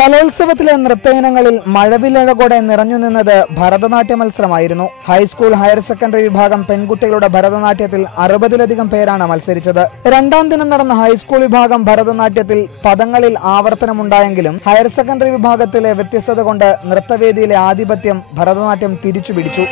കലോത്സവത്തിലെ നൃത്തയിനങ്ങളിൽ മഴവിലഴകോടെ നിറഞ്ഞു നിന്നത് ഭരതനാട്യ മത്സരമായിരുന്നു. High school higher secondary വിഭാഗം പെൺകുട്ടികളുടെ ഭരതനാട്യത്തിൽ 60-ലധികം പേരാണ് മത്സരിച്ചത്. രണ്ടാം ദിനം നടന്ന ഹൈസ്കൂൾ വിഭാഗം ഭരതനാട്യത്തിൽ പദങ്ങളിൽ ആവർത്തനമുണ്ടായെങ്കിലും ഹയർ സെക്കൻഡറി വിഭാഗത്തിലെ വ്യത്യസ്തത കൊണ്ട് നൃത്തവേദിയിലെ ആധിപത്യം ഭരതനാട്യം തിരിച്ചുപിടിച്ചു.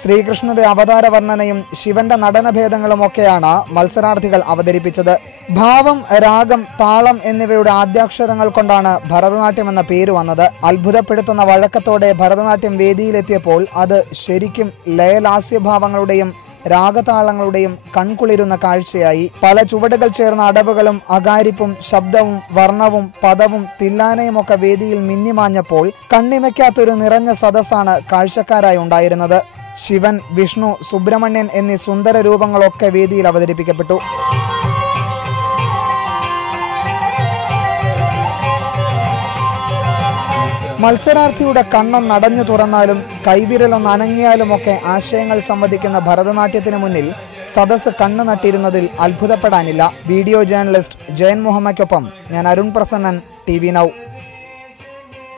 ശ്രീകൃഷ്ണന്റെ അവതാര വർണ്ണനയും ശിവന്റെ നടനഭേദങ്ങളുമൊക്കെയാണ് മത്സരാർത്ഥികൾ അവതരിപ്പിച്ചത്. ഭാവം, രാഗം, താളം എന്നിവയുടെ ആദ്യാക്ഷരങ്ങൾ കൊണ്ടാണ് ഭരതനാട്യം എന്ന പേര് വന്നത്. അത്ഭുതപ്പെടുത്തുന്ന വഴക്കത്തോടെ ഭരതനാട്യം വേദിയിലെത്തിയപ്പോൾ അത് ശരിക്കും ലയലാസ്യഭാവങ്ങളുടെയും രാഗതാളങ്ങളുടെയും കൺകുളിരുന്ന കാഴ്ചയായി. പല ചുവടുകൾ ചേർന്ന അടവുകളും അകാരിപ്പും ശബ്ദവും വർണ്ണവും പദവും തില്ലാനയുമൊക്കെ വേദിയിൽ മിന്നിമാഞ്ഞപ്പോൾ കണ്ണിമയ്ക്കാത്തൊരു നിറഞ്ഞ സദസ്സാണ് കാഴ്ചക്കാരായി ഉണ്ടായിരുന്നത്. ശിവൻ, വിഷ്ണു, സുബ്രഹ്മണ്യൻ എന്നീ സുന്ദര രൂപങ്ങളൊക്കെ വേദിയിൽ അവതരിപ്പിക്കപ്പെട്ടു. മത്സരാർത്ഥിയുടെ കണ്ണൊന്നടഞ്ഞു തുറന്നാലും കൈവിരലൊന്ന് അനങ്ങിയാലുമൊക്കെ ആശയങ്ങൾ സംവദിക്കുന്ന ഭരതനാട്യത്തിന് മുന്നിൽ സദസ് കണ്ണു നട്ടിരുന്നതിൽ അത്ഭുതപ്പെടാനില്ല. വീഡിയോ ജേർണലിസ്റ്റ് ജയൻ മുഹമ്മയ്ക്കൊപ്പം ഞാൻ അരുൺ പ്രസന്നൻ, TV Now.